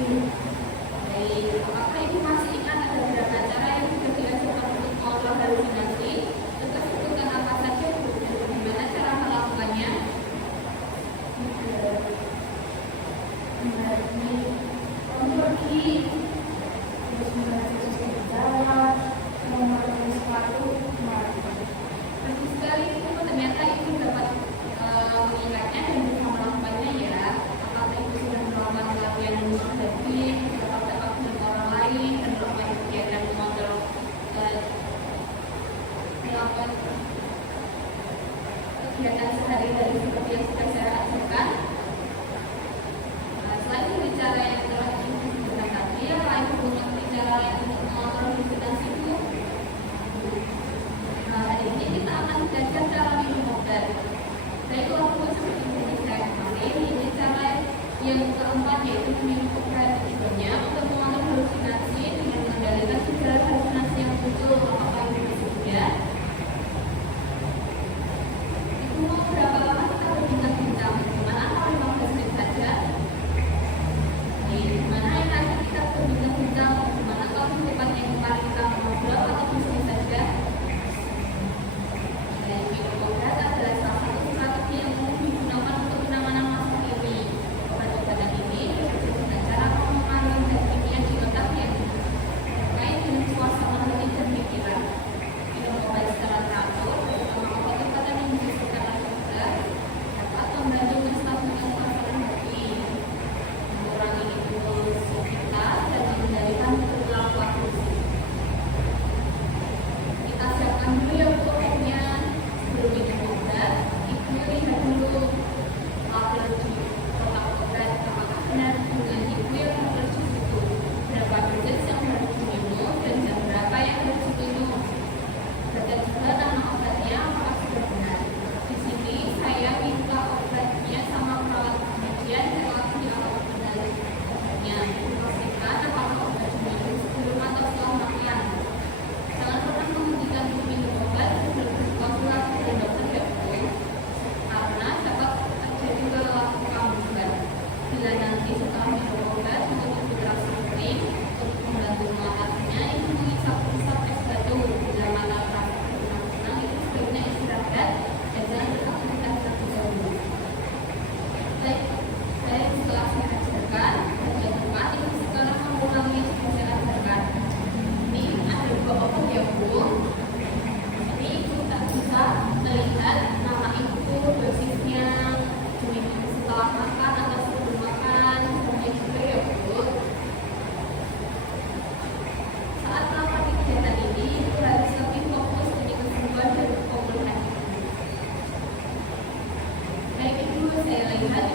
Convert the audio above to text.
Baik, apakah Ibu masih ingat ada beberapa cara yang sudah diajarkan untuk mengontrol halusinasi? Terus sebutkan apa saja Bu, dan bagaimana cara melakukannya? Bagus sekali Bu, ternyata Ibu dapat mengingatnya dan bisa melakukannya ya. Apakah Ibu sudah melakukan pelatihan tadi, dapat dengan orang lain, dan melakukan kegiatan mengontrol melakukan kegiatan sehari-hari seperti yang sudah saya ajarkan. Selain dari cara yang telah Ibu sebutkan tadi, lain punya cara lain untuk mengontrol halusinasi Bu. Hari ini kita akan belajar cara minum obat. Baik waktu seperti yang saya kemarin, ini cara yang keempat yaitu minum obat. Tujuannya untuk mengontrol halusinasi dengan mengendalikan segala halusinasi yang muncul. Apakah itu sudah? Itu mau berapa lama kita berbincang-bincang? Gimana kalau 15 menit saja? Gimana yang tadi kita berbincang-bincang? Gimana kalau secepatnya kemarin kita ngobrol atau bisnis saja? Minum obat adalah salah satu strategi yang umum digunakan untuk penanganan masalah ini. Obat-obatan ini bekerja dengan cara mempengaruhi zat kimia di otak yang terkait dengan suasana hati dan pikiran. Minum obat secara teratur, terutama obat-obatan yang disebutkan dokter, dapat membantu menstabilkan suasana hati, mengurangi impulsivitas dan mengendalikan perilaku agresif. Kita siapkan dulu ya pokoknya. Sebelum minum obat, Ibu lihat dulu label di kotak obat apakah benar dengan Ibu yang harus itu, berapa dosis yang harus diminum dan jam berapa yang harus diminum. Dan juga nama obatnya apakah sudah benar. Di sini saya minta obatnya sama perawat kemudian saya langsung diawal benar obatnya. Pastikan apakah obat diminum sebelum atau setelah makan. Jangan pernah menghentikan minum obat sebelum berkonsultasi dengan dokter ya Bu, karena dapat terjadi kelelahan kandungan. Bila nanti setelah minum obat untuk Ibu terasa kering, untuk membantu mengatasinya, Ibu menghisap-hisap es batu. Bila mata terasa bersenang-senang, itu sebaiknya istirahat dan jangan beraktivitas terlebih dahulu. Baik, setelah saya ajarkan, bagian depan Ibu sekarang mengulangi yang sudah saya ajarkan. Ini ada 2 obat ya Bu. Ini Ibu tak bisa melihat nama Ibu, dosisnya, diminum setelah makan atau sebelum makan, semuanya juga ya Bu. Saat melakukan kegiatan ini, Ibu harus lebih fokus untuk kesembuhan dan pemulihan Ibu. Baik Ibu, saya lihat